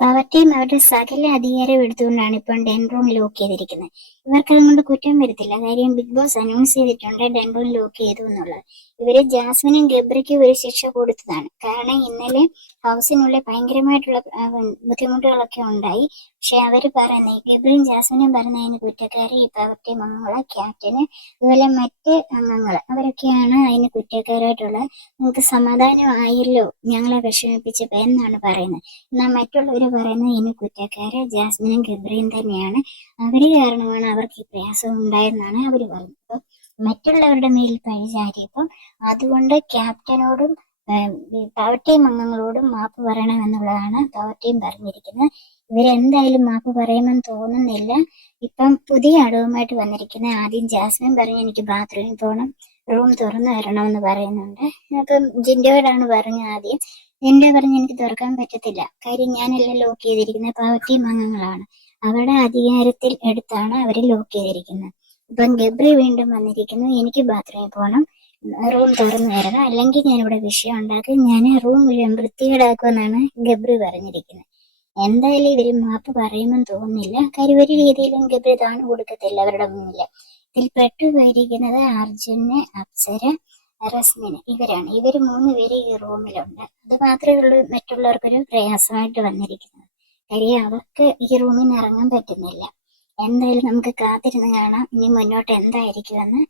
പവർട്ടിയും അവരുടെ സകല അധികാരം എടുത്തുകൊണ്ടാണ് ഇപ്പം ഡെൻറൂൺ ലോക്ക് ചെയ്തിരിക്കുന്നത്. ഇവർക്ക് അതുകൊണ്ട് കുറ്റം വരത്തില്ല. കാര്യം ബിഗ് ബോസ് അനൗൺസ് ചെയ്തിട്ടുണ്ട് ഡെൻറൂൺ ലോക്ക് ചെയ്തു എന്നുള്ളത്. ഇവര് ജാസ്മിനും ഗബ്രിക്കും ഒരു ശിക്ഷ കൊടുത്തതാണ്. കാരണം ഇന്നലെ ഹൗസിനുള്ളിൽ ഭയങ്കരമായിട്ടുള്ള ബുദ്ധിമുട്ടുകളൊക്കെ ഉണ്ടായി. പക്ഷെ അവര് പറയുന്നത് ഗബ്രിയും ജാസ്മിനും പറഞ്ഞ അതിന് കുറ്റക്കാരി ഈ പവർട്ടി മങ്ങള്, ക്യാപ്റ്റന്, അതുപോലെ മറ്റ് അംഗങ്ങള് അവരൊക്കെയാണ് അതിന് കുറ്റക്കാരായിട്ടുള്ളത്. നിങ്ങൾക്ക് സമാധാനമായല്ലോ ഞങ്ങളെ വിഷമിപ്പിച്ചപ്പോ എന്നാണ് പറയുന്നത്. എന്നാൽ മറ്റുള്ളവര് പറയുന്നത് ഇതിന് കുറ്റക്കാര് ജാസ്മിനും ഗബ്രിയും തന്നെയാണ്. അവര് കാരണമാണ് അവർക്ക് ഈ പ്രയാസം ഉണ്ടായെന്നാണ് അവര് പറയുന്നത്. അപ്പൊ മറ്റുള്ളവരുടെ മേൽ പഴി ചാരിയപ്പം അതുകൊണ്ട് ക്യാപ്റ്റനോടും പവർ ടീം അംഗങ്ങളോടും മാപ്പ് പറയണം എന്നുള്ളതാണ് പവർ ടീം പറഞ്ഞിരിക്കുന്നത്. ഇവരെന്തായാലും മാപ്പ് പറയുമെന്ന് തോന്നുന്നില്ല. ഇപ്പം പുതിയ അടവുമായിട്ട് വന്നിരിക്കുന്ന ആദ്യം ജാസ്മിൻ പറഞ്ഞു എനിക്ക് ബാത്റൂമിൽ പോകണം, റൂം തുറന്നു തരണമെന്ന് പറയുന്നുണ്ട്. അപ്പം ജിൻഡോയോടാണ് പറഞ്ഞ ആദ്യം. ജിൻഡോ പറഞ്ഞ് എനിക്ക് തുറക്കാൻ പറ്റത്തില്ല, കാര്യം ഞാനെല്ലാം ലോക്ക് ചെയ്തിരിക്കുന്നത് പവർ ടീം അംഗങ്ങളാണ്, അവരുടെ അധികാരത്തിൽ എടുത്താണ് അവര് ലോക്ക് ചെയ്തിരിക്കുന്നത്. ഇപ്പം ഗബ്രി വീണ്ടും വന്നിരിക്കുന്നു, എനിക്ക് ബാത്റൂമിൽ പോകണം, റൂം തുറന്നു തരണം, അല്ലെങ്കിൽ ഞാനിവിടെ വിഷയം ഉണ്ടാക്കി ഞാൻ റൂം മുഴുവൻ വൃത്തികേടാക്കുമെന്നാണ് ഗബ്രി പറഞ്ഞിരിക്കുന്നത്. എന്തായാലും ഇവര് മാപ്പ് പറയുമെന്ന് തോന്നുന്നില്ല. കാര്യം ഒരു രീതിയിലും ഗബ്രി താണു കൊടുക്കത്തില്ല അവരുടെ മുന്നിൽ. ഇതിൽ പെട്ടുപോയിരിക്കുന്നത് അർജുന്, അപ്സര, റസ്മിന്, ഇവരാണ്. ഇവര് 3 പേര് ഈ റൂമിലുണ്ട്. അത് മാത്രമേ ഉള്ളൂ മറ്റുള്ളവർക്കൊരു പ്രയാസമായിട്ട് വന്നിരിക്കുന്നത്. കാര്യം അവർക്ക് ഈ റൂമിൽ നിന്ന് ഇറങ്ങാൻ പറ്റുന്നില്ല. എന്തായാലും നമുക്ക് കാത്തിരുന്ന് കാണാം ഇനി മുന്നോട്ട് എന്തായിരിക്കുമെന്ന്.